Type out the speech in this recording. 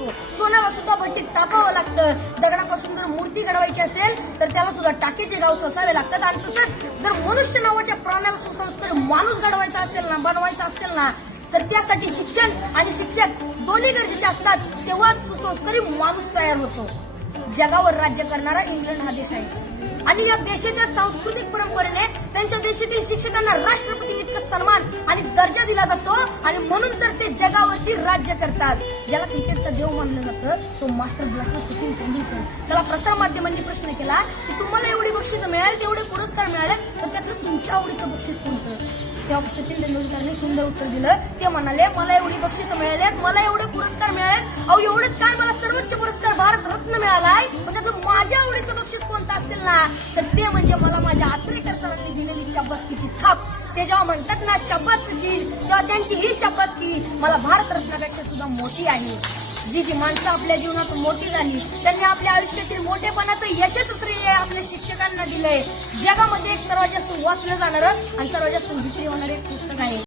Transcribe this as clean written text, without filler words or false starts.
लागतो. सोन्याला सुद्धा भट्टीत तापावं लागतं. दगडापासून जर मूर्ती घडवायची असेल तर त्याला सुद्धा टाकीचे गाव सोसावे लागतात. आणि तसंच जर मनुष्य नावाच्या प्राण्याला सुसंस्कारी माणूस घडवायचा असेल ना, बनवायचा असेल ना, तर त्यासाठी शिक्षण आणि शिक्षक दोन्ही गरजेचे असतात. तेव्हा सुसंस्कारी माणूस तयार होतो. जगावर राज्य करणारा इंग्लंड हा देश आहे आणि या देशाच्या सांस्कृतिक परंपरेने त्यांच्या देशातील शिक्षकांना राष्ट्रपती इतका सन्मान आणि दर्जा दिला जातो आणि म्हणून तर ते जगावरती राज्य करतात. ज्याला क्रिकेटचा देव मानलं जातं तो मास्टर ब्लास्टर सचिन तेंडुलकर. त्याला प्रसार माध्यमांनी प्रश्न केला की तुम्हाला एवढी बक्षीस मिळाली, तेवढे पुरस्कार मिळाले, तर त्यातलं तुमच्या आवडीचं बक्षीस कोणतं? तेव्हा सचिन तेंडुलकरने सुंदर उत्तर दिलं. ते म्हणाले, मला एवढी बक्षीस मिळाल्यात, मला एवढे पुरस्कार मिळालेत, अहो एवढेच काय, मला सर्वोच्च पुरस्कार भारत रत्न मिळालाय, पण त्यातलं माझ्या आवडीचं बक्षीस कोणतं असेल ना, तर ते म्हणजे मला माझ्या आचरेकर सरांनी दिलेली शाबासकीची थाप. ते जेव्हा म्हणतात ना शाबास सचिन, तेव्हा त्यांची ही शाबासकी मला भारत रत्नापेक्षा सुद्धा मोठी आहे. जी माणसं आपल्या जीवनात मोठी झाली त्यांनी आपल्या आयुष्यातील मोठेपणाचं यशच श्रेय आपल्या शिक्षकांना दिलंय. जगामध्ये एक सर्वात जास्त वाचलं जाणारं आणि सर्वात जास्त विक्री होणारं एक पुस्तक आहे.